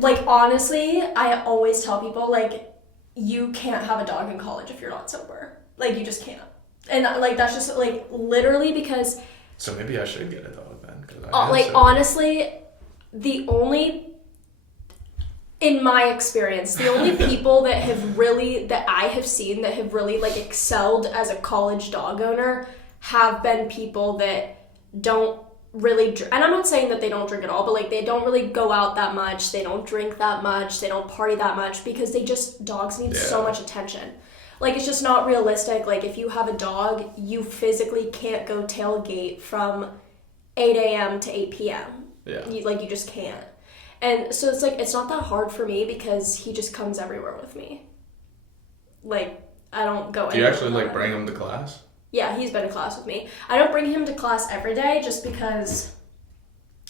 Like, honestly, I always tell people, like, you can't have a dog in college if you're not sober. Like, you just can't. And, like, that's just, like, literally because... So maybe I should get a dog then. Like, honestly, the only... In my experience, the only people that I have seen that have really, like, excelled as a college dog owner have been people that don't really drink. And I'm not saying that they don't drink at all, but, like, they don't really go out that much. They don't drink that much. They don't party that much because dogs need so much attention. Like, it's just not realistic. Like, if you have a dog, you physically can't go tailgate from 8 a.m. to 8 p.m. Yeah. You just can't. And so it's, like, it's not that hard for me because he just comes everywhere with me. Like, I don't go anywhere. Do you actually, like, bring him to class? Yeah, he's been in class with me. I don't bring him to class every day just because,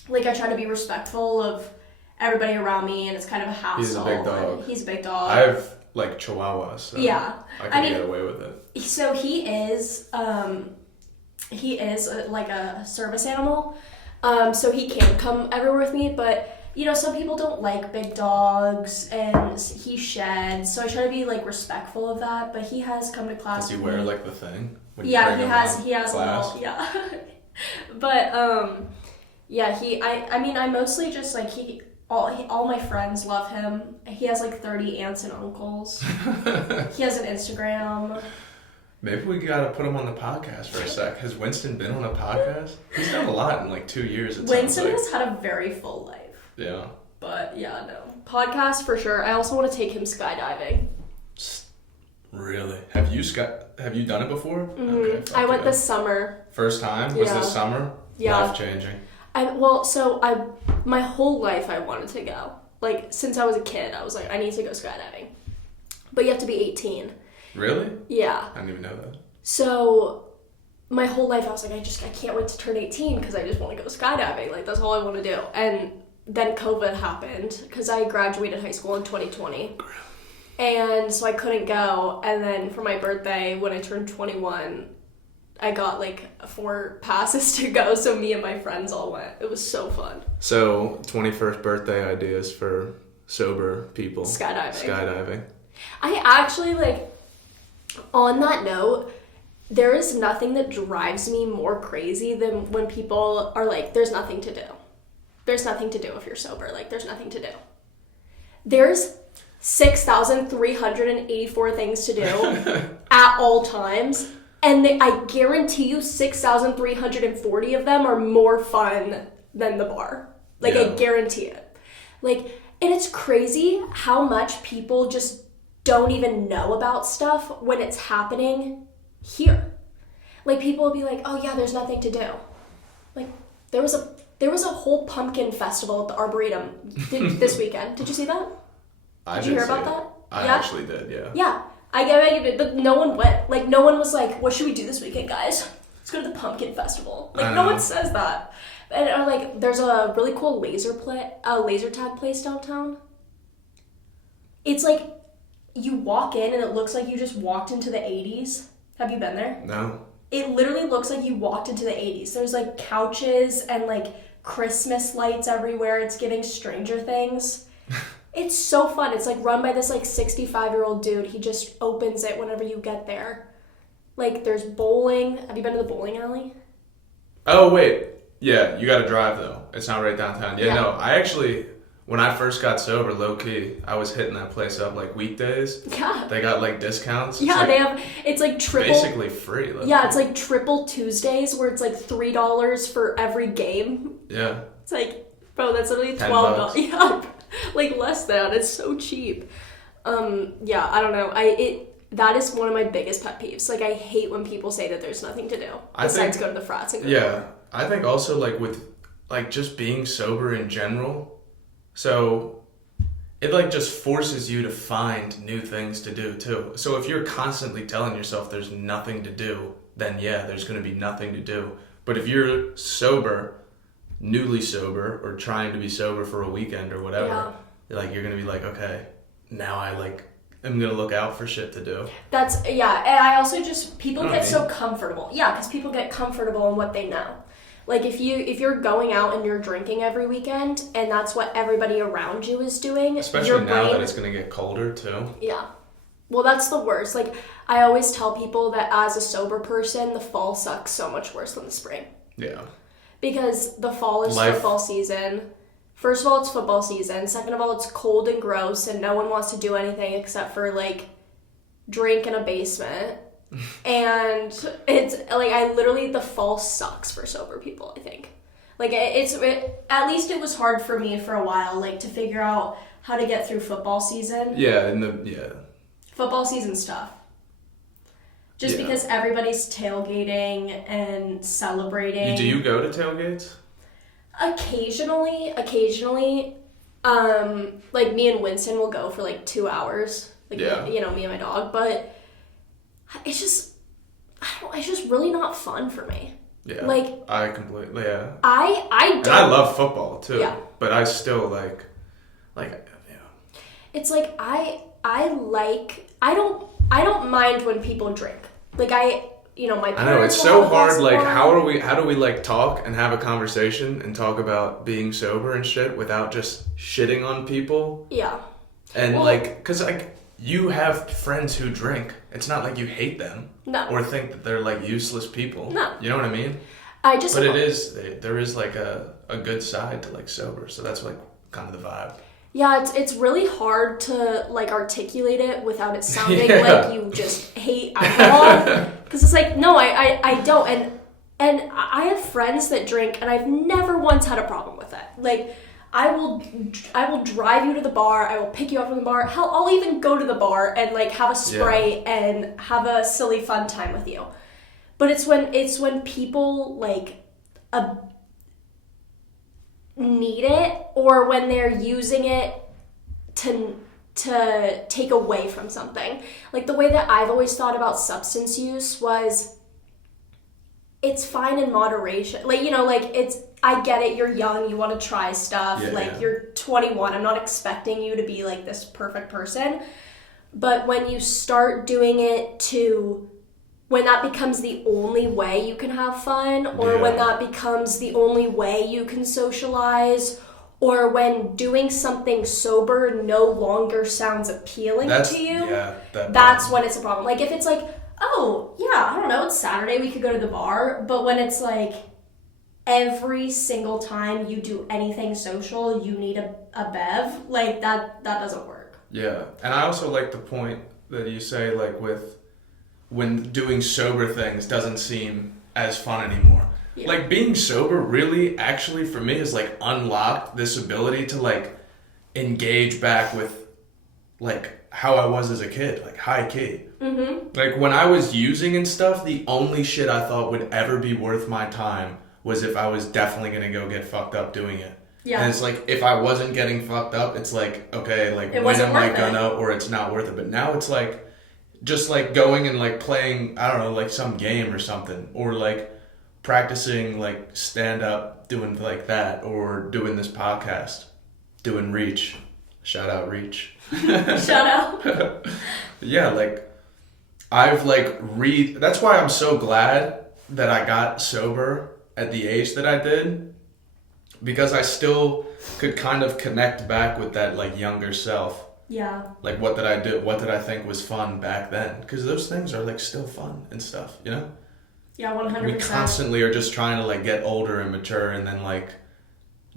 like, I try to be respectful of everybody around me, and it's kind of a hassle. He's a big dog. He's a big dog. I have, like, Chihuahuas, so yeah. I can get away with it. So he is like a service animal, so he can come everywhere with me, but... You know, some people don't like big dogs, and he sheds, so I try to be, like, respectful of that, but he has come to class. Does he wear, like, the thing? Yeah, he has class? A little, yeah. But, yeah, I mostly just, like, all my friends love him. He has, like, 30 aunts and uncles. He has an Instagram. Maybe we gotta put him on the podcast for a sec. Has Winston been on a podcast? He's done a lot in, like, 2 years, Winston has had a very full life. Yeah. But yeah, no. Podcast for sure. I also want to take him skydiving. Really? Have you done it before? Mm-hmm. Okay, I went this summer. First time? Was this summer? Yeah. Life changing. My whole life I wanted to go. Like, since I was a kid, I was like, I need to go skydiving. But you have to be 18. Really? Yeah. I didn't even know that. So my whole life I was like, I can't wait to turn 18 because I just want to go skydiving. Like, that's all I want to do. And then COVID happened because I graduated high school in 2020. And so I couldn't go. And then for my birthday, when I turned 21, I got, like, 4 passes to go. So me and my friends all went. It was so fun. So 21st birthday ideas for sober people. Skydiving. I actually, like, on that note, there is nothing that drives me more crazy than when people are like, there's nothing to do. There's nothing to do if you're sober. Like, there's nothing to do. There's 6,384 things to do at all times. And I guarantee you 6,340 of them are more fun than the bar. Like, I guarantee it. Like, and it's crazy how much people just don't even know about stuff when it's happening here. Like, people will be like, oh yeah, there's nothing to do. Like, there was a whole pumpkin festival at the Arboretum this weekend. Did you see that? Did you hear about that? I actually did, yeah. Yeah. I get it, but no one went. Like, no one was like, what should we do this weekend, guys? Let's go to the pumpkin festival. Like, no one says that. And, like, there's a really cool laser tag place downtown. It's like, you walk in and it looks like you just walked into the 80s. Have you been there? No. It literally looks like you walked into the 80s. There's, like, couches and, like, Christmas lights everywhere. It's giving Stranger Things. It's so fun. It's, like, run by this, like, 65-year-old dude. He just opens it whenever you get there. Like, there's bowling. Have you been to the bowling alley? Oh, wait. Yeah, you gotta drive, though. It's not right downtown. Yeah, no, I actually, when I first got sober, Lowkey, I was hitting that place up, like, weekdays. Yeah. They got, like, discounts. Yeah, it's, like, triple. Basically free. Yeah, it's, like, triple Tuesdays, where it's, like, $3 for every game. Yeah. It's like, bro, that's literally $12. Yeah, like, less than. It's so cheap. Yeah, I don't know. That is one of my biggest pet peeves. Like, I hate when people say that there's nothing to do besides go to the frats and go to work. I think also, like, with, like, just being sober in general, so it, like, just forces you to find new things to do, too. So if you're constantly telling yourself there's nothing to do, then, yeah, there's going to be nothing to do. But if you're sober, newly sober, or trying to be sober for a weekend or whatever, like, you're going to be like, okay, now I, like, I'm going to look out for shit to do. And I also just, people get so comfortable. Yeah, because people get comfortable in what they know. Like if you're going out and you're drinking every weekend and that's what everybody around you is doing, especially now that it's going to get colder too. Yeah. Well, that's the worst. Like I always tell people that as a sober person, the fall sucks so much worse than the spring. Yeah. Because the fall is football season. First of all, it's football season. Second of all, it's cold and gross and no one wants to do anything except for like drink in a basement. And it's like the fall sucks for sober people, I think. Like at least it was hard for me for a while, like to figure out how to get through football season. Yeah, Football season stuff. Just because everybody's tailgating and celebrating. Do you go to tailgates? Occasionally, like me and Winston will go for like 2 hours. Like, me and my dog, but it's just really not fun for me. Yeah. Like, I completely, yeah. I don't. And I love football too. Yeah. But I still like, It's like, I don't mind when people drink. Like my parents. I know, it's so hard, like, how do we like talk and have a conversation and talk about being sober and shit without just shitting on people? Yeah. And cause like, you have friends who drink. It's not like you hate them. No. Or think that they're like useless people. No. You know what I mean? But there is like a good side to like sober. So that's like kind of the vibe. Yeah, it's really hard to like articulate it without it sounding like you just hate alcohol. Because it's like, no, I don't. And I have friends that drink and I've never once had a problem with it. Like, I will drive you to the bar. I will pick you up from the bar. Hell, I'll even go to the bar and like have a Sprite and have a silly fun time with you. But it's when people like need it or when they're using it to take away from something. Like the way that I've always thought about substance use was it's fine in moderation. Like, I get it, you're young, you want to try stuff. You're 21. I'm not expecting you to be like this perfect person. But when you start doing it when that becomes the only way you can have fun, or when that becomes the only way you can socialize, or when doing something sober no longer sounds appealing to you, that's when it's a problem. Like if it's like, oh, yeah, I don't know, it's Saturday, we could go to the bar, but when it's like every single time you do anything social, you need a bev, like that doesn't work. Yeah, and I also like the point that you say, like, when doing sober things doesn't seem as fun anymore. Yeah. Like, being sober really, actually, for me, has, like, unlocked this ability to, like, engage back with, like, how I was as a kid, like, Highkey. Mm-hmm. Like, when I was using and stuff, the only shit I thought would ever be worth my time was if I was definitely gonna go get fucked up doing it. Yeah. And it's like, if I wasn't getting fucked up, it's like, okay, like, when am I gonna, or it's not worth it. But now it's like, just like going and like playing, I don't know, like some game or something, or like practicing like stand up, doing like that, or doing this podcast, doing Reach. Shout out Reach. Shout out. Yeah, like I've like that's why I'm so glad that I got sober at the age that I did, because I still could kind of connect back with that like younger self. Yeah. Like, what did I do? What did I think was fun back then? Because those things are, like, still fun and stuff, you know? Yeah, 100%. We constantly are just trying to, like, get older and mature and then, like,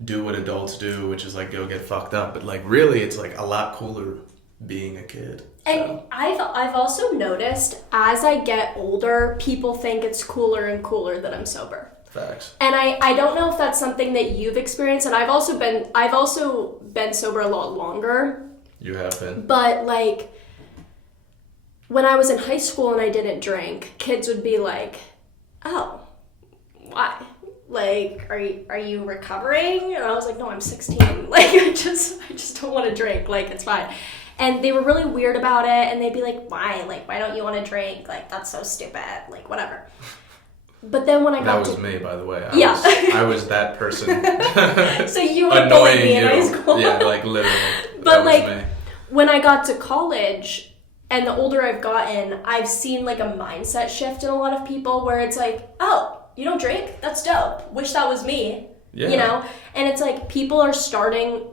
do what adults do, which is, like, go get fucked up. But, like, really, it's, like, a lot cooler being a kid. And I've also noticed, as I get older, people think it's cooler and cooler that I'm sober. Facts. And I don't know if that's something that you've experienced, and I've also been sober a lot longer. You have been. But, like, when I was in high school and I didn't drink, kids would be like, oh, why? Like, are you recovering? And I was like, no, I'm 16. Like, I just don't want to drink. Like, it's fine. And they were really weird about it, and they'd be like, why? Like, why don't you want to drink? Like, that's so stupid. Like, whatever. But then when I got That was me, by the way. I was that person. So you were bullying me in high school. Yeah, like, literally. But, like, when I got to college, and the older I've gotten, I've seen, like, a mindset shift in a lot of people where it's like, oh, you don't drink? That's dope. Wish that was me. Yeah. You know? And it's like people are starting,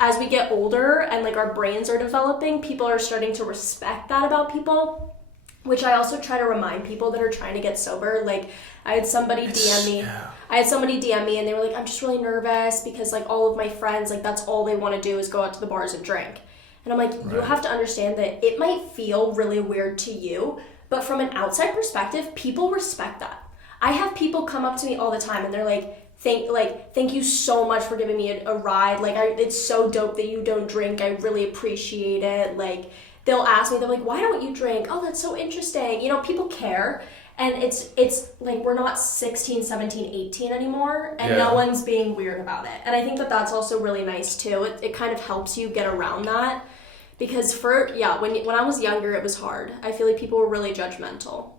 as we get older and like our brains are developing, people are starting to respect that about people, which I also try to remind people that are trying to get sober. Like I had somebody DM me and they were like, I'm just really nervous because like all of my friends, like that's all they want to do is go out to the bars and drink. And I'm like, you have to understand that it might feel really weird to you, but from an outside perspective, people respect that. I have people come up to me all the time and they're like, thank you so much for giving me a ride. Like, it's so dope that you don't drink. I really appreciate it. Like, they'll ask me, they're like, why don't you drink? Oh, that's so interesting. You know, people care. And it's like, we're not 16, 17, 18 anymore, and no one's being weird about it. And I think that that's also really nice, too. It kind of helps you get around that. Because when I was younger, it was hard. I feel like people were really judgmental.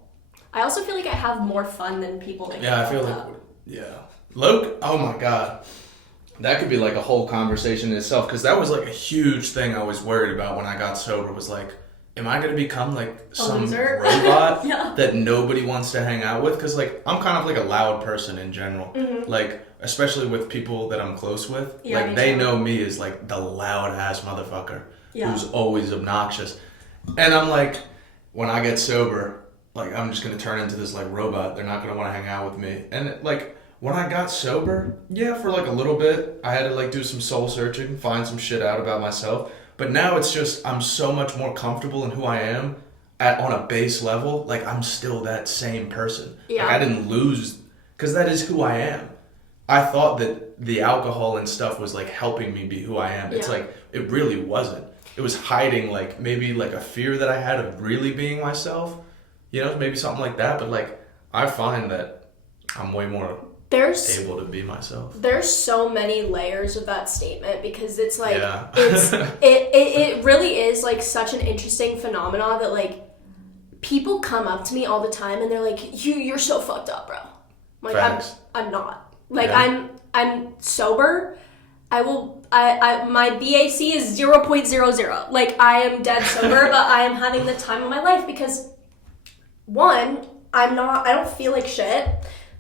I also feel like I have more fun than people that I feel like, oh my God. That could be like a whole conversation in itself, because that was like a huge thing I was worried about when I got sober, was like, am I going to become like some robot that nobody wants to hang out with? Because like, I'm kind of like a loud person in general. Mm-hmm. Like, especially with people that I'm close with. Yeah, like, they know me as like the loud ass motherfucker who's always obnoxious. And I'm like, when I get sober, like, I'm just going to turn into this like robot. They're not going to want to hang out with me. And like, when I got sober, for like a little bit, I had to like do some soul searching, find some shit out about myself. But now it's just, I'm so much more comfortable in who I am on a base level. Like, I'm still that same person. Yeah. Like, I didn't lose, because that is who I am. I thought that the alcohol and stuff was like helping me be who I am. It's like, it really wasn't. It was hiding like maybe like a fear that I had of really being myself. You know, maybe something like that. But like, I find that I'm way more able to be myself. There's so many layers of that statement, because it's like it really is like such an interesting phenomenon that like people come up to me all the time and they're like, you're so fucked up, bro. Like, I'm not. Like, I'm sober. My BAC is 0.00. Like, I am dead sober, but I am having the time of my life because, one, I don't feel like shit.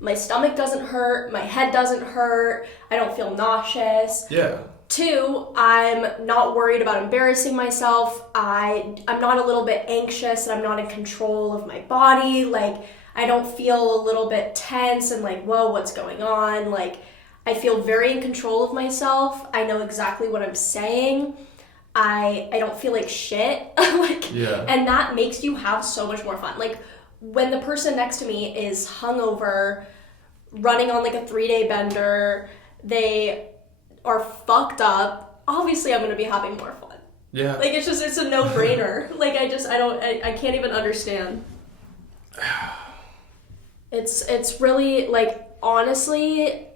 My stomach doesn't hurt. My head doesn't hurt. I don't feel nauseous. Yeah. Two, I'm not worried about embarrassing myself. I'm not a little bit anxious, and I'm not in control of my body. Like, I don't feel a little bit tense and like, whoa, what's going on? Like, I feel very in control of myself. I know exactly what I'm saying. I don't feel like shit. And that makes you have so much more fun. Like, when the person next to me is hungover, running on like a 3-day bender, they are fucked up, obviously I'm going to be having more fun. Yeah. Like, it's a no-brainer. Like, I can't even understand. It's really, like, honestly,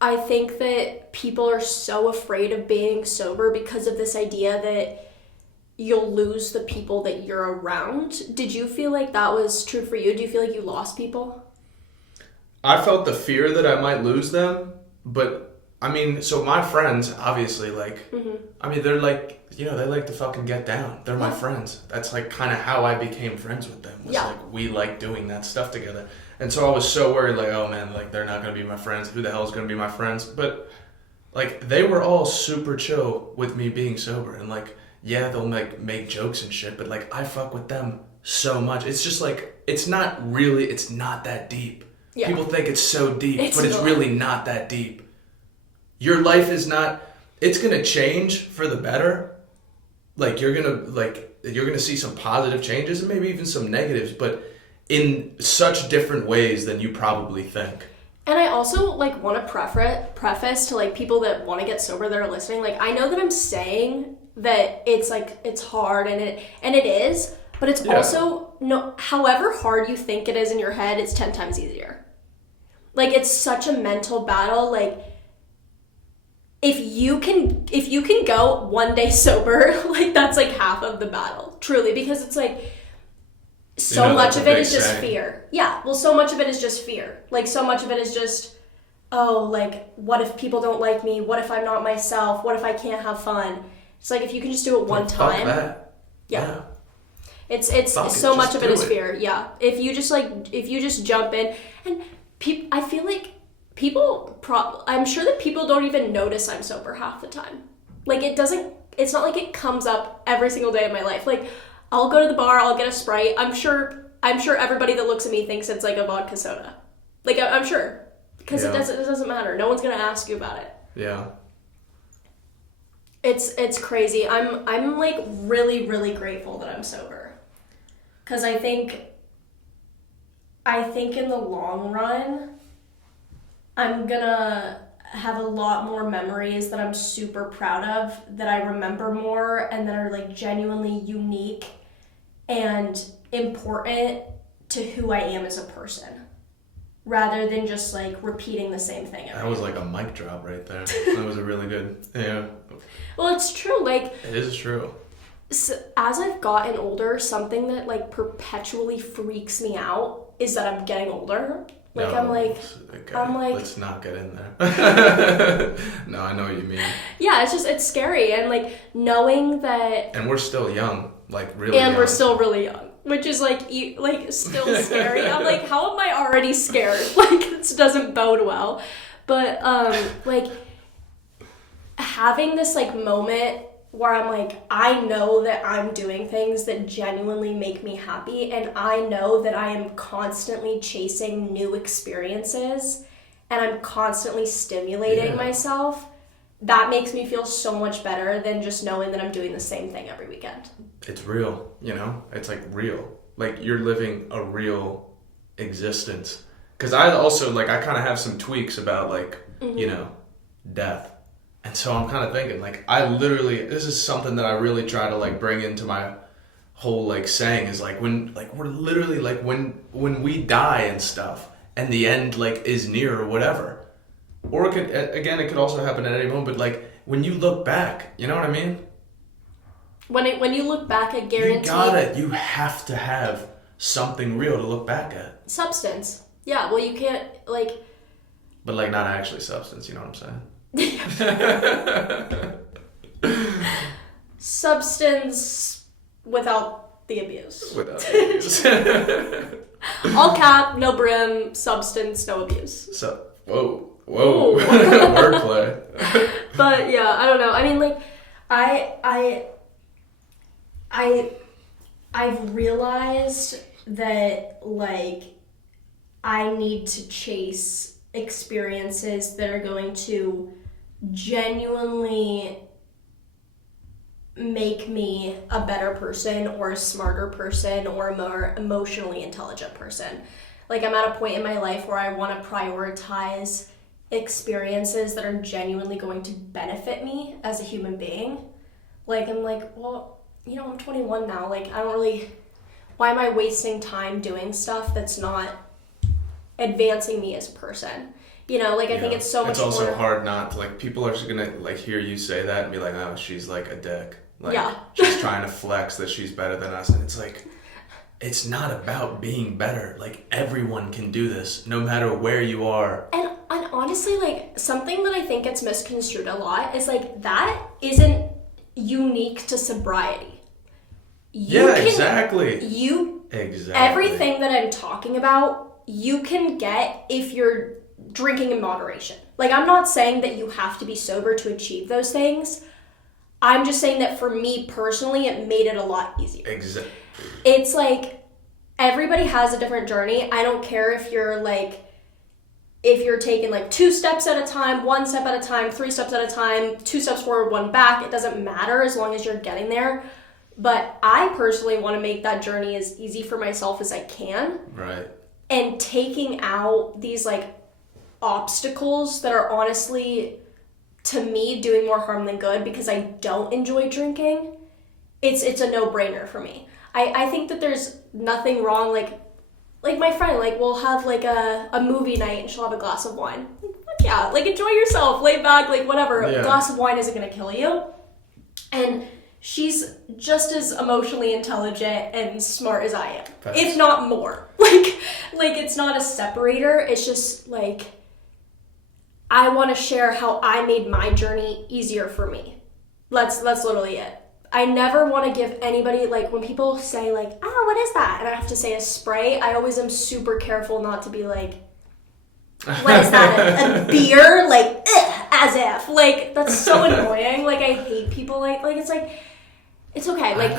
I think that people are so afraid of being sober because of this idea that you'll lose the people that you're around. Did you feel like that was true for you? Do you feel like you lost people? I felt the fear that I might lose them, but I mean, so my friends, obviously, like, I mean, they're like, you know, they like to fucking get down. They're my friends. That's like kind of how I became friends with them. Was like, we like doing that stuff together. And so I was so worried, like, oh man, like, they're not going to be my friends. Who the hell is going to be my friends? But like, they were all super chill with me being sober, and like, yeah, they'll make jokes and shit, but like, I fuck with them so much. It's just like, it's not that deep. Yeah. People think it's so deep, but it's really not that deep. Your life is not, it's going to change for the better. Like, you're going to see some positive changes and maybe even some negatives, but in such different ways than you probably think. And I also, like, want to preface to, like, people that want to get sober that are listening, like, I know that I'm saying that it's, like, it's hard, and it is, but it's also, however hard you think it is in your head, it's 10 times easier. Like, it's such a mental battle. Like, if you can go one day sober, like, that's, like, half of the battle, truly, because it's, like, so much of it is just fear. Yeah, well, so much of it is just fear. Like, so much of it is just, oh, like, what if people don't like me? What if I'm not myself? What if I can't have fun? It's like, if you can just do it one time. Fuck that. Yeah. It's so much of it is fear. Yeah. If you just jump in, and I feel like I'm sure that people don't even notice I'm sober half the time. Like, it's not like it comes up every single day of my life. Like, I'll go to the bar, I'll get a Sprite. I'm sure everybody that looks at me thinks it's like a vodka soda. Like, I'm sure. Because it doesn't matter. No one's going to ask you about it. Yeah. It's crazy. I'm like really, really grateful that I'm sober. Because I think in the long run, I'm gonna have a lot more memories that I'm super proud of, that I remember more, and that are like genuinely unique and important to who I am as a person, rather than just like repeating the same thing every That was like a mic drop right there. That was a really good, yeah. Well, it's true. Like, it is true. So as I've gotten older, something that like perpetually freaks me out is that I'm getting older. Like, no, I'm like, let's not get in there. No, I know what you mean. Yeah, it's scary, and like knowing that. And we're still young, like really. And young. we're still really young, which is like still scary. I'm like, how am I already scared? Like, this doesn't bode well. But like having this like moment where I'm like, I know that I'm doing things that genuinely make me happy, and I know that I am constantly chasing new experiences, and I'm constantly stimulating myself. That makes me feel so much better than just knowing that I'm doing the same thing every weekend. It's real, It's like real. Like, you're living a real existence. Because I also, I kind of have some tweaks about, death. And so I'm kind of thinking, this is something that I really try to, bring into my whole, saying is, when we die and stuff, and the end, is near or whatever. Or it could also happen at any moment, but, when you look back, you know what I mean? When you look back, I guarantee... You have to have something real to look back at. Substance. Yeah, well, you can't, But, not actually substance, you know what I'm saying? Substance without the abuse. Without the abuse. All cap, no brim, substance, no abuse. So, whoa. Wordplay. But yeah, I don't know. I mean, I've realized that, I need to chase experiences that are going to genuinely make me a better person or a smarter person or a more emotionally intelligent person. I'm at a point in my life where I want to prioritize experiences that are genuinely going to benefit me as a human being. I'm 21 now. Why am I wasting time doing stuff that's not advancing me as a person? I think it's so much more... It's also hard not to, people are just gonna, hear you say that and be like, oh, she's, a dick. She's trying to flex that she's better than us. And it's it's not about being better. Everyone can do this, no matter where you are. And honestly, something that I think gets misconstrued a lot is, that isn't unique to sobriety. Exactly. Everything that I'm talking about, you can get if you're drinking in moderation. I'm not saying that you have to be sober to achieve those things. I'm just saying that for me personally, it made it a lot easier. Exactly. It's everybody has a different journey. I don't care if you're taking 2 steps at a time, 1 step at a time, 3 steps at a time, 2 steps forward, 1 back. It doesn't matter as long as you're getting there. But I personally want to make that journey as easy for myself as I can. Right. And taking out these obstacles that are honestly, to me, doing more harm than good because I don't enjoy drinking, it's a no-brainer for me. I think that there's nothing wrong, like my friend, we'll have a movie night and she'll have a glass of wine. Fuck yeah, enjoy yourself, lay back, whatever. Yeah. A glass of wine isn't gonna kill you. And she's just as emotionally intelligent and smart as I am, if not more. It's not a separator. It's just I want to share how I made my journey easier for me. That's literally it. I never want to give anybody, when people say, what is that? And I have to say a spray, I always am super careful not to be What is that? A beer? Like, ugh, as if. Like, that's so annoying. Like, I hate people like it's like, it's okay. Like,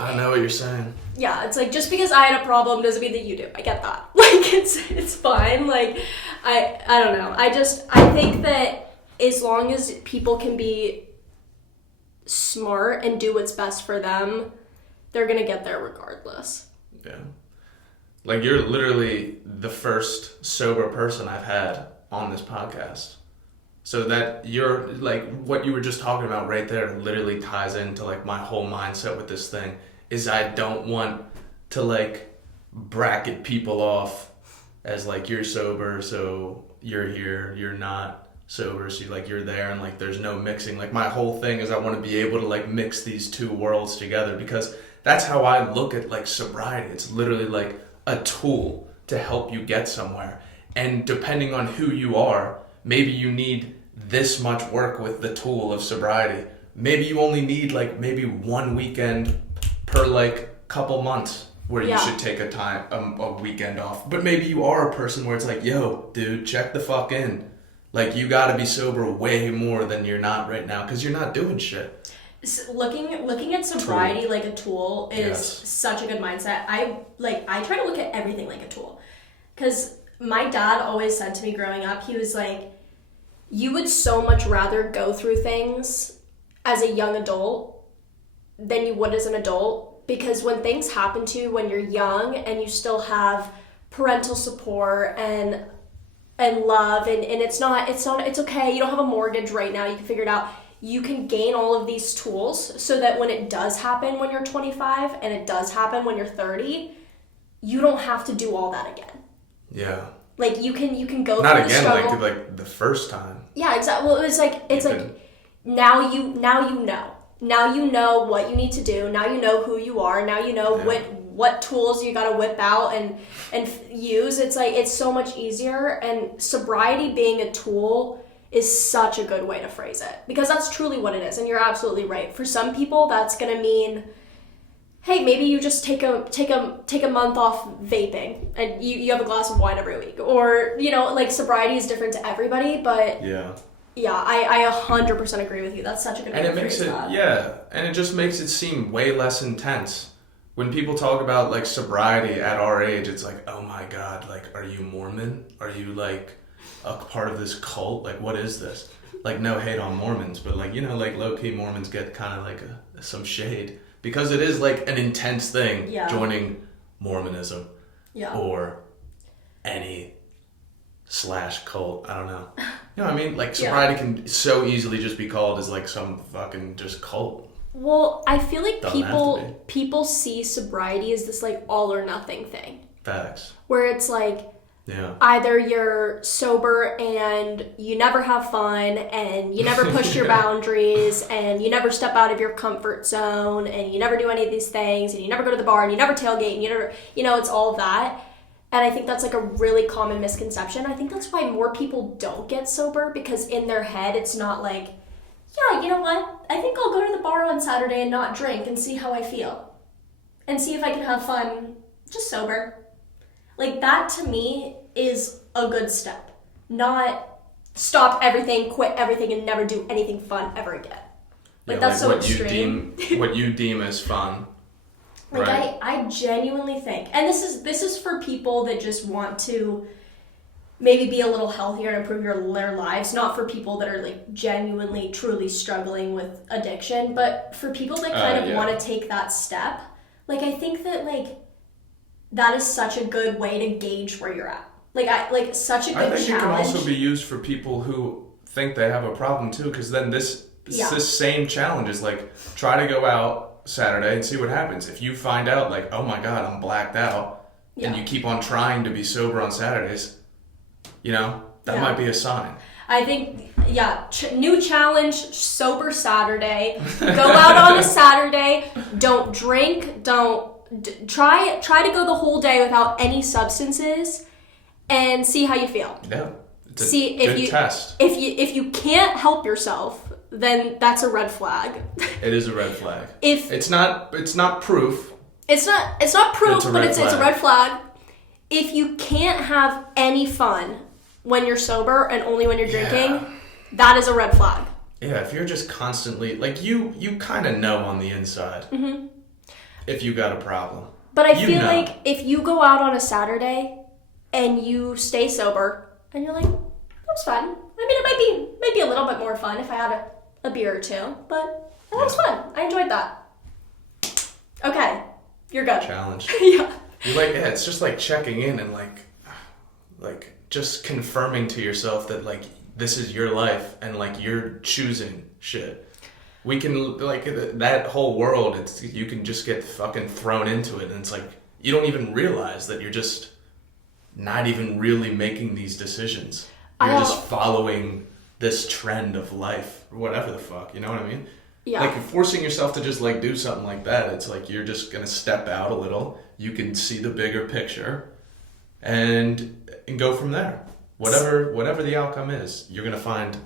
I know what you're saying. Yeah, it's like, just because I had a problem doesn't mean that you do. I get that. Like, it's fine. Like, I don't know. I think that as long as people can be smart and do what's best for them, they're gonna get there regardless. Yeah. Like, you're literally the first sober person I've had on this podcast. So that you're, like, what you were just talking about right there literally ties into, like, my whole mindset with this thing, is I don't want to, like, bracket people off as, like, you're sober, so you're here, you're not sober, so, like, you're there, and, like, there's no mixing. Like, my whole thing is I want to be able to, like, mix these two worlds together, because that's how I look at, like, sobriety. It's literally, like, a tool to help you get somewhere. And depending on who you are, maybe you need this much work with the tool of sobriety. Maybe you only need, like, maybe one weekend per, like, couple months where you should take a weekend off. But maybe you are a person where it's like, yo, dude, check the fuck in. Like, you gotta be sober way more than you're not right now, because you're not doing shit. Looking at sobriety like a tool is such a good mindset. I try to look at everything like a tool, because my dad always said to me growing up, he was like, you would so much rather go through things as a young adult than you would as an adult, because when things happen to you when you're young and you still have parental support and love, and it's okay, you don't have a mortgage right now, you can figure it out. You can gain all of these tools so that when it does happen when you're 25 and it does happen when you're 30, you don't have to do all that again. Yeah. Like, you can go not through again, the struggle. like the first time. Yeah, exactly. Well, it's like now you know. Now you know what you need to do. Now you know who you are. Now you know what tools you got to whip out and use. It's like, it's so much easier, and sobriety being a tool is such a good way to phrase it, because that's truly what it is. And you're absolutely right. For some people, that's going to mean, hey, maybe you just take a month off vaping and you have a glass of wine every week, or, you know, like, sobriety is different to everybody, but I 100% agree with you. That's such a good way to phrase that. And it just makes it seem way less intense. When people talk about, like, sobriety at our age, it's like, oh my God, like, are you Mormon? Are you, like, a part of this cult? Like, what is this? Like, no hate on Mormons, but, like, you know, like, low-key Mormons get kind of, like, some shade, because it is, like, an intense thing joining Mormonism or any /cult. I don't know. You know what I mean? Like, sobriety can so easily just be called as, like, some fucking just cult. Well, I feel like people see sobriety as this, like, all or nothing thing. Facts. Where it's like, either you're sober and you never have fun and you never push your boundaries and you never step out of your comfort zone and you never do any of these things and you never go to the bar and you never tailgate and you never, you know, it's all of that. And I think that's, like, a really common misconception. I think that's why more people don't get sober, because in their head it's not like, yeah, you know what? I think I'll go to the bar on Saturday and not drink and see how I feel. And see if I can have fun just sober. Like, that to me is a good step. Not stop everything, quit everything, and never do anything fun ever again. Like, that's so extreme. What you deem as fun. Like, right. I genuinely think, and this is for people that just want to maybe be a little healthier and improve their lives, not for people that are, like, genuinely, truly struggling with addiction, but for people that kind of want to take that step. Like, I think that, like, that is such a good way to gauge where you're at. Such a good challenge. I think it can also be used for people who think they have a problem too, because then this same challenge is, like, try to go out Saturday and see what happens. If you find out, like, oh my God, I'm blacked out, and you keep on trying to be sober on Saturdays, you know, that might be a sign. I think, new challenge, sober Saturday. Go out on a Saturday, don't drink, try to go the whole day without any substances and see how you feel. Yeah. It's a good test. If you can't help yourself, then that's a red flag. It is a red flag. It's not proof. It's not proof, but it's a red flag. If you can't have any fun when you're sober and only when you're Yeah. drinking, that is a red flag. Yeah, if you're just constantly, like, you kind of know on the inside if you got a problem. But I feel like if you go out on a Saturday and you stay sober and you're like, that was fun. I mean, it might be a little bit more fun if I had a beer or two, but that was fun. I enjoyed that. Okay, you're good. Challenge. Yeah. You're like, yeah, it's just like checking in and like just confirming to yourself that like this is your life and like you're choosing shit. We can, like, that whole world, you can just get fucking thrown into it, and it's like you don't even realize that you're just not even really making these decisions. You're just following this trend of life or whatever the fuck, you know what I mean? Yeah. Like, forcing yourself to just like do something like that, it's like you're just gonna step out a little. You can see the bigger picture, and go from there. Whatever the outcome is, you're gonna find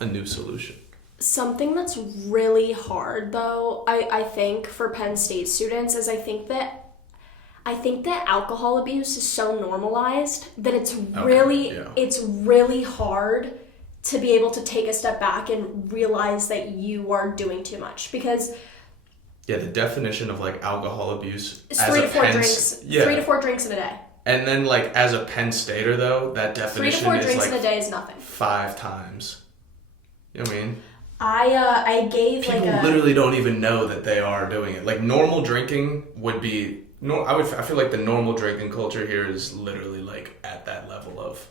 a new solution. Something that's really hard, though, I think, for Penn State students is I think that alcohol abuse is so normalized that it's really hard to be able to take a step back and realize that you are doing too much. Because the definition of like alcohol abuse is 3 to 4 drinks. 3 to 4 drinks in a day. And then like as a Penn Stater though, that definition 3 to 4 is drinks like in a day is nothing. 5 times. You know what I mean? I gave people like literally don't even know that they are doing it. Like normal drinking would be I feel like the normal drinking culture here is literally like at that level of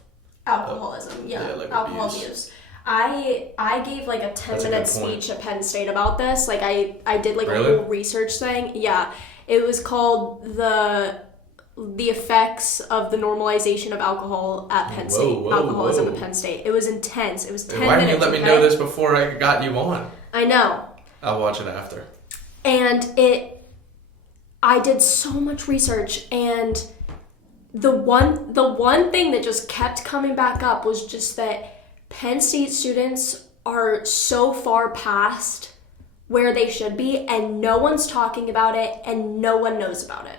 alcoholism. Like alcohol abuse. I gave like a 10-minute speech at Penn State about this. Like I did like a whole research thing. Yeah. It was called the effects of the normalization of alcohol at Penn State. Alcoholism at Penn State. It was intense. It was 10 minutes. Why didn't you let me know this before I got you on? I know. I'll watch it after. And I did so much research, and the one thing that just kept coming back up was just that Penn State students are so far past where they should be, and no one's talking about it, and no one knows about it.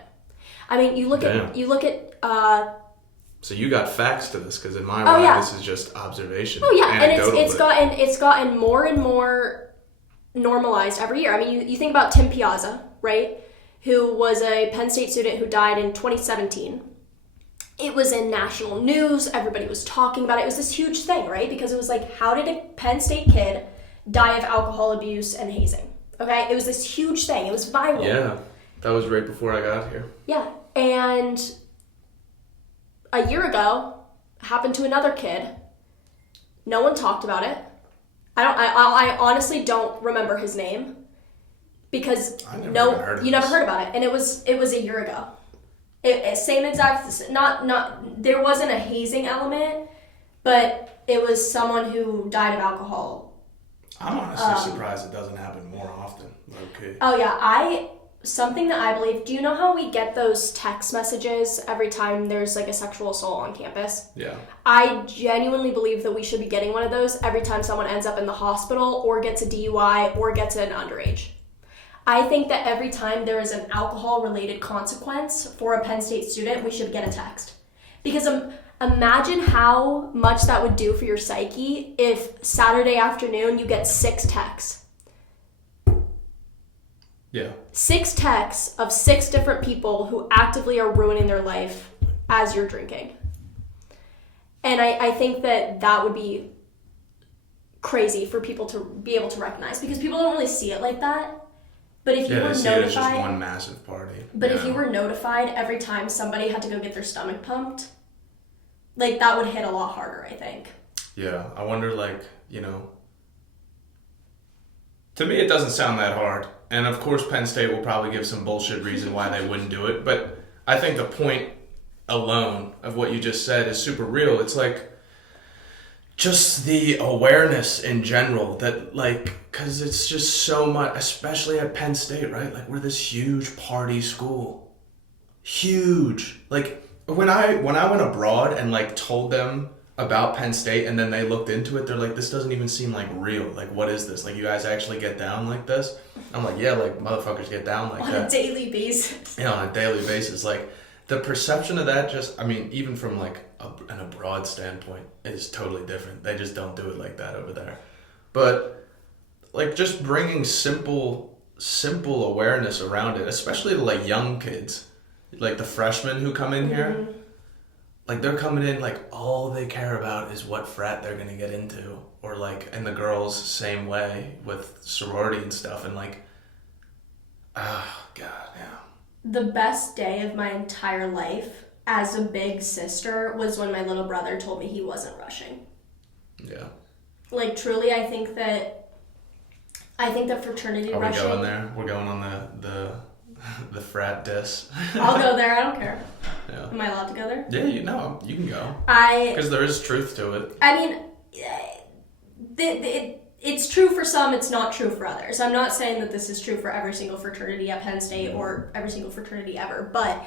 I mean, you look at. So you got facts to this, because in my mind, this is just observation. Oh yeah, and it's gotten more and more normalized every year. I mean, you think about Tim Piazza, right? Who was a Penn State student who died in 2017. It was in national news. Everybody was talking about it. It was this huge thing, right? Because it was like, how did a Penn State kid die of alcohol abuse and hazing? Okay, it was this huge thing. It was viral. Yeah. That was right before I got here. Yeah, and a year ago, happened to another kid. No one talked about it. I honestly don't remember his name because you never heard about it, and it was a year ago. Same exact, not there wasn't a hazing element, but it was someone who died of alcohol. I'm honestly surprised it doesn't happen more often. Okay. Oh yeah, something that I believe, do you know how we get those text messages every time there's like a sexual assault on campus? Yeah. I genuinely believe that we should be getting one of those every time someone ends up in the hospital or gets a DUI or gets an underage. I think that every time there is an alcohol-related consequence for a Penn State student, we should get a text. Because imagine how much that would do for your psyche if Saturday afternoon you get 6 texts. Yeah. 6 texts of 6 different people who actively are ruining their life as you're drinking. And I think that would be crazy for people to be able to recognize, because people don't really see it like that. But if you were notified, it's just one massive party. But if you were notified every time somebody had to go get their stomach pumped, like that would hit a lot harder, I think. Yeah, I wonder, like, you know, to me it doesn't sound that hard. And of course Penn State will probably give some bullshit reason why they wouldn't do it. But I think the point alone of what you just said is super real. It's like just the awareness in general that, like, because it's just so much, especially at Penn State, right? Like, we're this huge party school. Huge. Like, when I went abroad and, like, told them about Penn State and then they looked into it, they're like, this doesn't even seem like real. Like, what is this? Like, you guys actually get down like this? I'm like, yeah, like, motherfuckers get down like that. On a daily basis. Yeah, on a daily basis. Like, the perception of that just, I mean, even from like an abroad standpoint, is totally different. They just don't do it like that over there. But like just bringing simple awareness around it, especially to like young kids, like the freshmen who come in here, like they're coming in like all they care about is what frat they're gonna get into, or like, and the girls same way with sorority and stuff, and like, oh god, yeah. The best day of my entire life as a big sister was when my little brother told me he wasn't rushing. Yeah. Like truly, I think that fraternity rushing. Are we going there? We're going on the frat diss. I'll go there. I don't care. Yeah. Am I allowed to go there? Yeah, you can go. Because there is truth to it. I mean, it's true for some, it's not true for others. I'm not saying that this is true for every single fraternity at Penn State or every single fraternity ever, but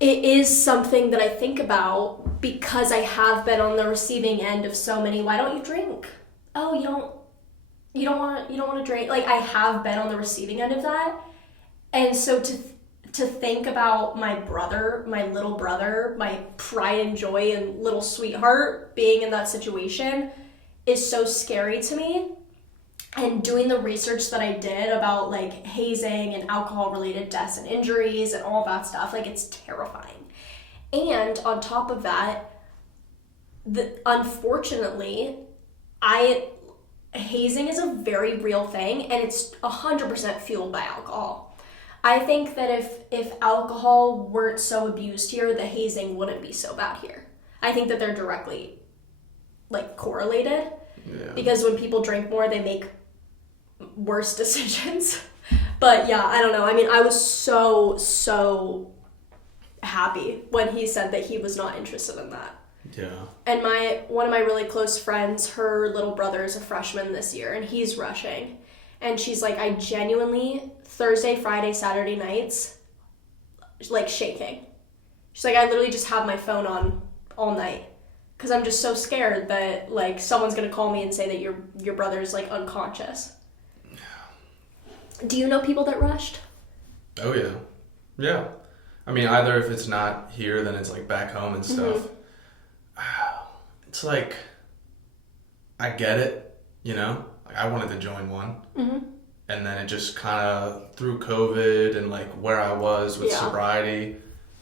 it is something that I think about because I have been on the receiving end of so many, why don't you drink? Oh, you don't want to drink. Like, I have been on the receiving end of that. And so to think about my brother, my little brother, my pride and joy and little sweetheart being in that situation is so scary to me. And doing the research that I did about like hazing and alcohol related deaths and injuries and all that stuff, like it's terrifying. And on top of that, unfortunately, hazing is a very real thing, and it's 100% fueled by alcohol. I think that if alcohol weren't so abused here, the hazing wouldn't be so bad here. I think that they're directly like correlated. Yeah. Because when people drink more, they make worse decisions. But yeah, I don't know. I mean, I was so happy when he said that he was not interested in that. Yeah. And one of my really close friends, her little brother is a freshman this year, and he's rushing. And she's like, I genuinely, Thursday, Friday, Saturday nights, like shaking. She's like, I literally just have my phone on all night. Because I'm just so scared that, like, someone's going to call me and say that your brother's, like, unconscious. Do you know people that rushed? Oh, yeah. Yeah. I mean, either if it's not here, then it's, like, back home and stuff. Mm-hmm. It's like, I get it, you know? Like, I wanted to join one. Mm-hmm. And then it just kind of, through COVID and, like, where I was with sobriety...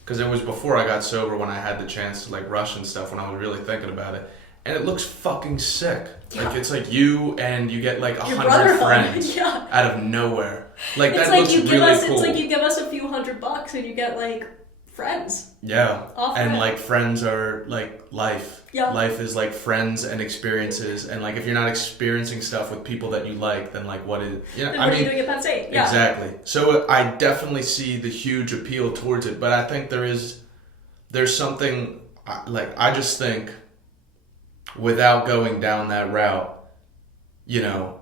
Because it was before I got sober when I had the chance to like rush and stuff when I was really thinking about it. And it looks fucking sick. Yeah. Like it's like you get like 100 friends out of nowhere. Like it's that like looks really cool. It's like you give us a few $100 and you get like friends. Yeah. And like friends are like life. Yeah. Life is like friends and experiences. And like if you're not experiencing stuff with people that you like, then like what is... You know, then what are you doing at Penn State? Yeah. Exactly. So I definitely see the huge appeal towards it. But I think there's something... Like I just think without going down that route, you know...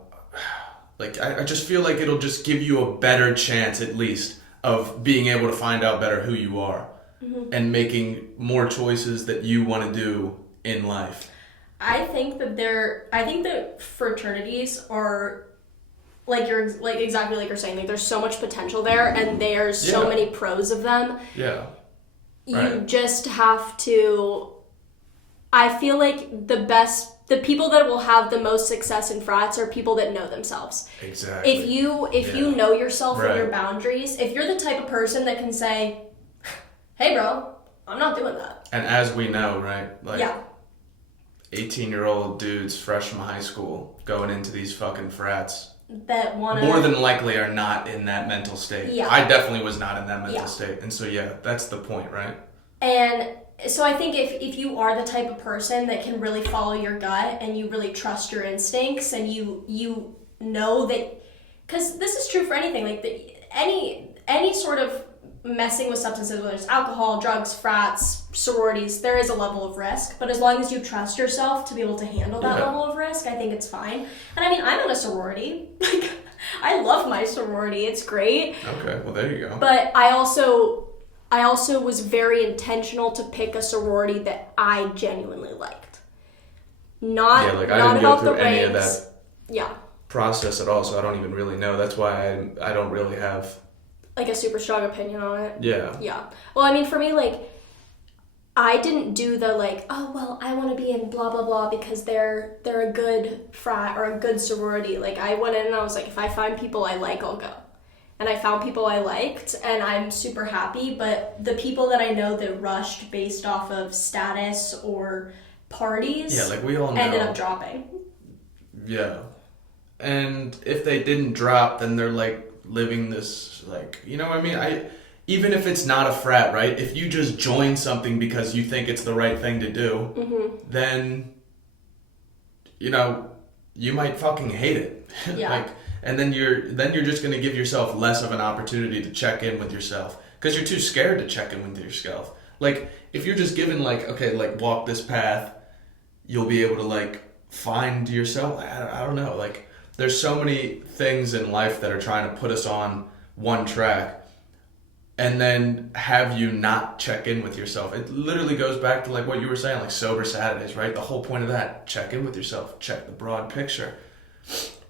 Like I just feel like it'll just give you a better chance at least of being able to find out better who you are. Mm-hmm. And making more choices that you want to do in life. I think that fraternities are exactly like you're saying, like there's so much potential there and there's so many pros of them. Yeah. You just have to, I feel like the people that will have the most success in frats are people that know themselves. Exactly. If you know yourself and your boundaries, if you're the type of person that can say, hey bro, I'm not doing that. And as we know, right? Like 18-year-old dudes fresh from high school going into these fucking frats that want to... more than likely are not in that mental state. Yeah. I definitely was not in that mental state. And so that's the point, right? And so I think if you are the type of person that can really follow your gut and you really trust your instincts and you know that... Because this is true for anything. Like any sort of messing with substances, whether it's alcohol, drugs, frats, sororities, there is a level of risk. But as long as you trust yourself to be able to handle that level of risk, I think it's fine. And I mean, I'm in a sorority. Like, I love my sorority. It's great. Okay, well, there you go. But I also was very intentional to pick a sorority that I genuinely liked. Not I didn't go through any of that Yeah. process at all, so I don't even really know. That's why I don't really have like a super strong opinion on it. Yeah. Yeah. Well, I mean, for me, like, I didn't do the like, oh well, I want to be in blah blah blah because they're a good frat or a good sorority. Like, I went in and I was like, if I find people I like, I'll go. And I found people I liked, and I'm super happy. But the people that I know that rushed based off of status or parties, Yeah, like we all know, ended up dropping. Yeah. And if they didn't drop, then they're like living this, like, you know what I mean? Even if it's not a frat, right? If you just join something because you think it's the right thing to do, then, you know, you might fucking hate it. Yeah. Like, and then you're just gonna give yourself less of an opportunity to check in with yourself because you're too scared to check in with yourself. Like, if you're just given like, okay, like walk this path, you'll be able to like find yourself. I don't know. Like, there's so many things in life that are trying to put us on one track and then have you not check in with yourself. It literally goes back to like what you were saying, like sober Saturdays, right? The whole point of that, check in with yourself, check the broad picture.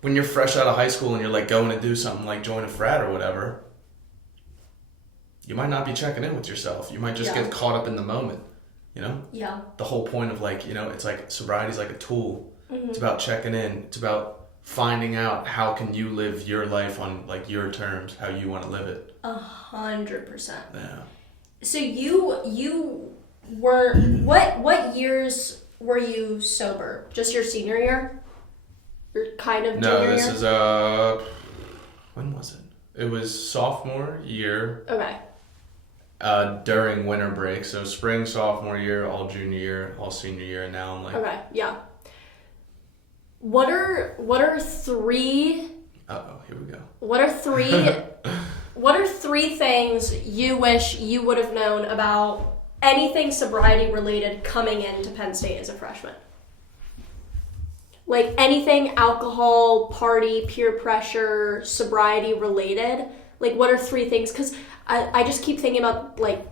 When you're fresh out of high school and you're like going to do something like join a frat or whatever, you might not be checking in with yourself. You might just get caught up in the moment, you know? Yeah. The whole point of like, you know, it's like sobriety is like a tool. It's about checking in. It's about finding out how can you live your life on like your terms, how you want to live it. 100%. Yeah. So you were, what years were you sober? Just your senior year? Your kind of junior year? No, this is when was it? It was sophomore year. Okay. During winter break, so spring sophomore year, all junior year, all senior year, and now I'm like. Okay, yeah. What are three? Here we go. What are three things you wish you would have known about anything sobriety related coming into Penn State as a freshman? Like anything alcohol, party, peer pressure, sobriety related. Like, what are three things? Because I just keep thinking about like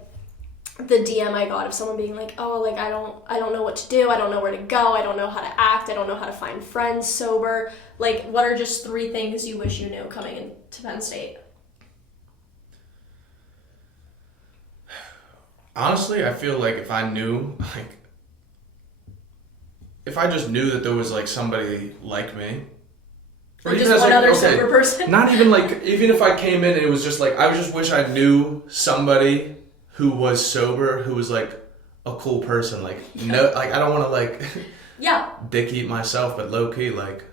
the DM I got of someone being like, oh, like I don't know what to do, I don't know where to go, I don't know how to act, I don't know how to find friends sober. Like, what are just three things you wish you knew coming into Penn State? Honestly, I feel like if I just knew that there was like somebody like me, or just one other sober person. Not even like, even if I came in and it was just like, I just wish I knew somebody who was sober, who was like a cool person. Like, no, like I don't want to like dick eat myself, but low key, like,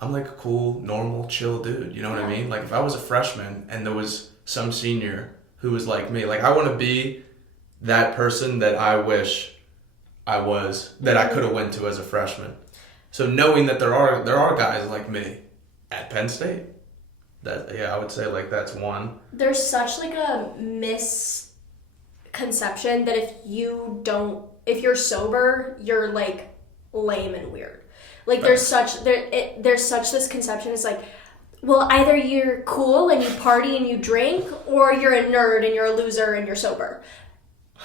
I'm like a cool, normal, chill dude. You know what I mean? Like, if I was a freshman and there was some senior who was like me, like I want to be that person that I wish I was, that I could have went to as a freshman. So knowing that there are guys like me at Penn State, that I would say like that's one. There's such like a misconception that if you're sober, you're like lame and weird. Like there's such this conception. It's like, well, either you're cool and you party and you drink, or you're a nerd and you're a loser and you're sober.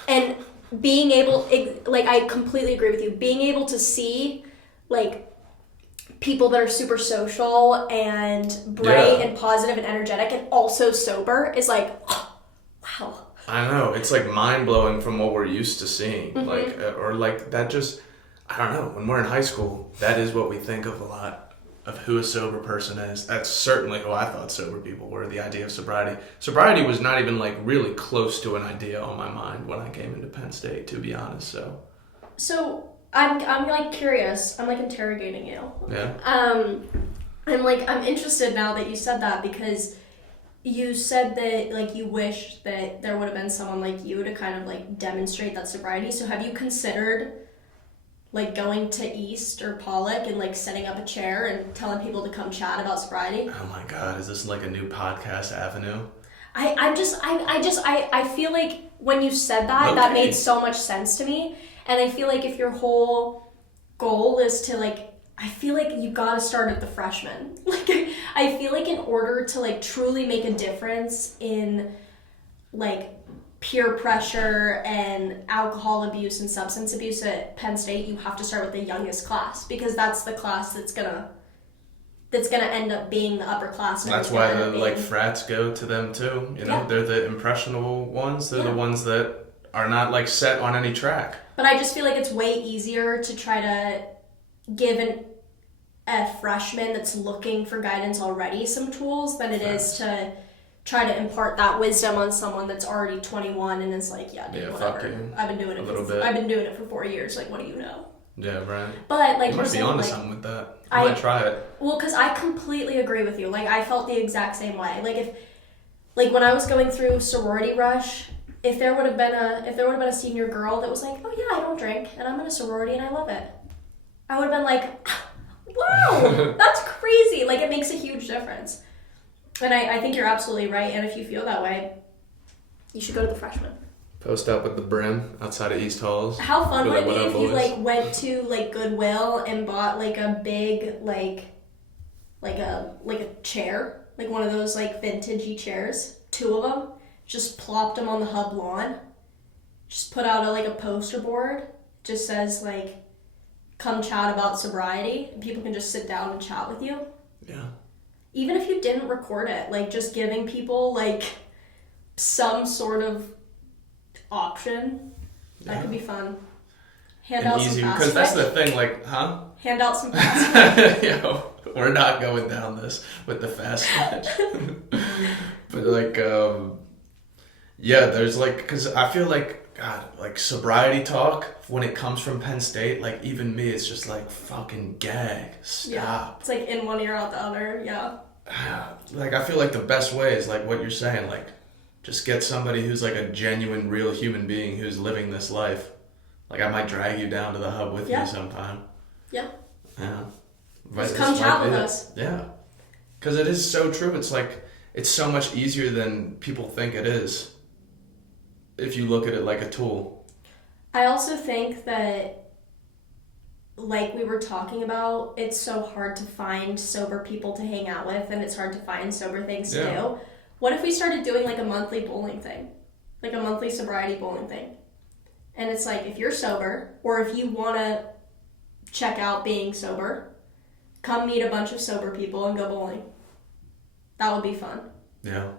And being able, like, I completely agree with you. Being able to see, like, people that are super social and bright and positive and energetic and also sober is like, oh, wow. I know. It's like mind-blowing from what we're used to seeing. Like, or like that just, I don't know. When we're in high school, that is what we think of a lot of who a sober person is. That's certainly who I thought sober people were, the idea of sobriety. Sobriety was not even like really close to an idea on my mind when I came into Penn State, to be honest. So I'm like curious. I'm like interrogating you. Yeah. I'm interested now that you said that, because you said that like you wish that there would have been someone like you to kind of like demonstrate that sobriety. So have you considered like going to East or Pollock and like setting up a chair and telling people to come chat about sobriety? Oh my God, is this like a new podcast avenue? I feel like when you said that, that made so much sense to me. And I feel like if your whole goal is to like, I feel like you gotta start at the freshmen. Like, I feel like in order to like truly make a difference in like peer pressure and alcohol abuse and substance abuse at Penn State, you have to start with the youngest class, because that's the class that's gonna that's gonna end up being the upperclassmen. That's why the like frats go to them too. You know, they're the impressionable ones. They're the ones that are not like set on any track. But I just feel like it's way easier to try to give a freshman that's looking for guidance already some tools than it is to try to impart that wisdom on someone that's already 21 and is like, dude, whatever. I've been doing it for 4 years. Like, what do you know? Yeah, right. But like, you might be onto something with that. I might try it. Well, because I completely agree with you. Like, I felt the exact same way. Like when I was going through sorority rush, if there would have been a senior girl that was like, oh yeah, I don't drink and I'm in a sorority and I love it, I would have been like, wow, that's crazy. Like, it makes a huge difference. And I think you're absolutely right. And if you feel that way, you should go to the freshman. Post up at the Brim outside of East Halls. How fun would it be if you like went to like Goodwill and bought like a big like a chair, like one of those like vintagey chairs, 2 of them, just plopped them on the hub lawn, just put out a poster board, just says like, come chat about sobriety, and people can just sit down and chat with you. Yeah. Even if you didn't record it, like just giving people like some sort of option, that could be fun. Hand out some fast. Because that's the thing, like, huh? Hand out some fast. Yo, we're not going down this with the fast food. But like, there's like, because I feel like, God, like sobriety talk, when it comes from Penn State, like even me, it's just like fucking gag. Stop. Yeah, it's like in one ear out the other, yeah. Like I feel like the best way is like what you're saying, like just get somebody who's like a genuine, real human being who's living this life. Like I might drag you down to the hub with me sometime. Yeah. Yeah. Just come chat with us. Yeah. Because it is so true. It's like, it's so much easier than people think it is if you look at it like a tool. I also think that, like we were talking about, it's so hard to find sober people to hang out with, and it's hard to find sober things to do. What if we started doing like a monthly bowling thing? Like a monthly sobriety bowling thing. And it's like, if you're sober, or if you want to check out being sober, come meet a bunch of sober people and go bowling. That would be fun. Yeah,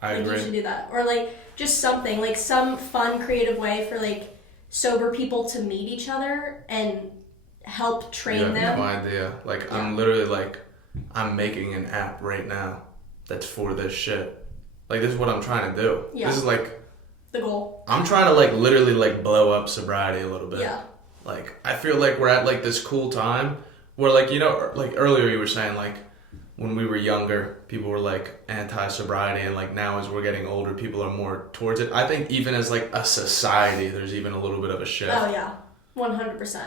I agree. You should do that. Or like just something, like some fun, creative way for like sober people to meet each other and help train them. No idea. Like I'm literally like, I'm making an app right now that's for this shit. Like this is what I'm trying to do. Yeah. This is like the goal. I'm trying to like literally like blow up sobriety a little bit. Yeah. Like I feel like we're at like this cool time where like, you know, like earlier you were saying like when we were younger, people were like anti-sobriety, and like now as we're getting older, people are more towards it. I think even as like a society, there's even a little bit of a shift. Oh yeah, 100%.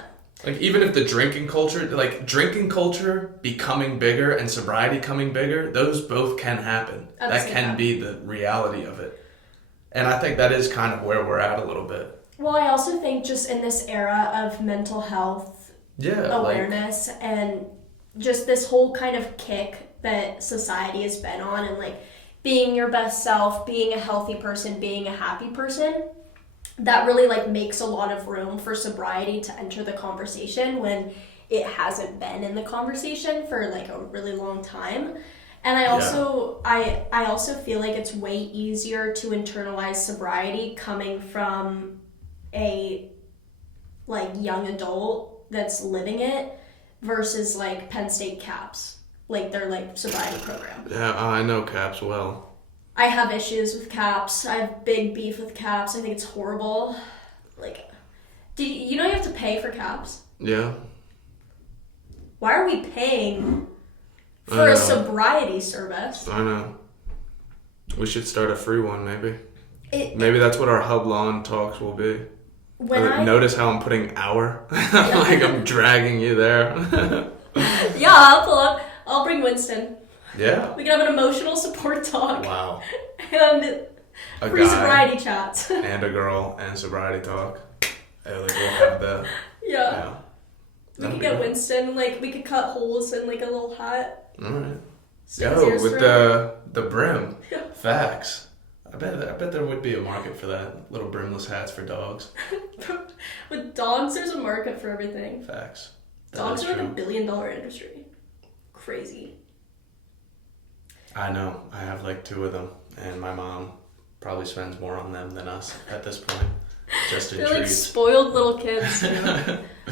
Like even if the drinking culture becoming bigger and sobriety coming bigger, those both can happen. That can be the reality of it. And I think that is kind of where we're at a little bit. Well, I also think just in this era of mental health awareness and just this whole kind of kick that society has been on, and like being your best self, being a healthy person, being a happy person, that really like makes a lot of room for sobriety to enter the conversation when it hasn't been in the conversation for like a really long time. And I also I also feel like it's way easier to internalize sobriety coming from a like young adult that's living it versus like Penn State CAPS, like their like sobriety program. Yeah, I know CAPS well. I have issues with CAPS. I have big beef with CAPS. I think it's horrible. Like, you know you have to pay for CAPS? Yeah. Why are we paying for a sobriety service? I know. We should start a free one, maybe. Maybe that's what our Hub Lawn talks will be. Notice how I'm putting hour? Like I'm dragging you there. Yeah, I'll pull up. I'll bring Winston. Yeah. We can have an emotional support talk. Wow. And free sobriety chats. And a girl and sobriety talk. Like we'll have the... Yeah. We could get Winston, like we could cut holes in like a little hat. Alright. With the brim. Yeah. Facts. I bet there would be a market for that. Little brimless hats for dogs. With dogs, there's a market for everything. Facts. Dogs are like $1 billion industry. Crazy. I know. I have like 2 of them, and my mom probably spends more on them than us at this point. Just in They're treats. like spoiled little kids.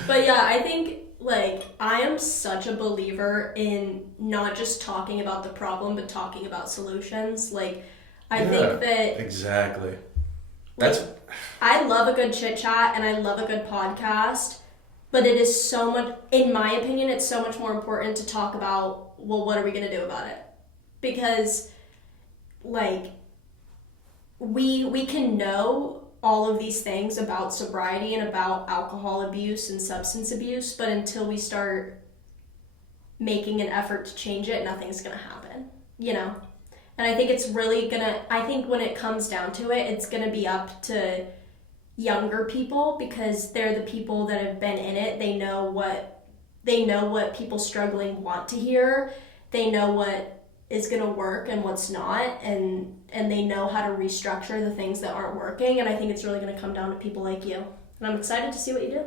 But yeah, I think like I am such a believer in not just talking about the problem, but talking about solutions. Like I think that exactly. Like, I love a good chit chat and I love a good podcast, but it is so much, in my opinion, it's so much more important to talk about, well, what are we going to do about it? Because, like, we can know all of these things about sobriety and about alcohol abuse and substance abuse, but until we start making an effort to change it, nothing's going to happen, you know? And I think it's really I think when it comes down to it, it's gonna be up to younger people because they're the people that have been in it. They know what people struggling want to hear. They know what is gonna work and what's not, and they know how to restructure the things that aren't working. And I think it's really gonna come down to people like you. And I'm excited to see what you do.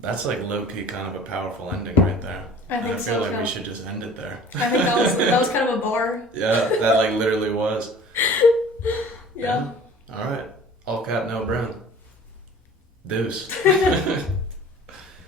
That's like low-key kind of a powerful ending right there. I feel like we should just end it there. I think that was kind of a bar. Yeah, that like literally was. Yeah. All right. All cat, no brown. Deuce.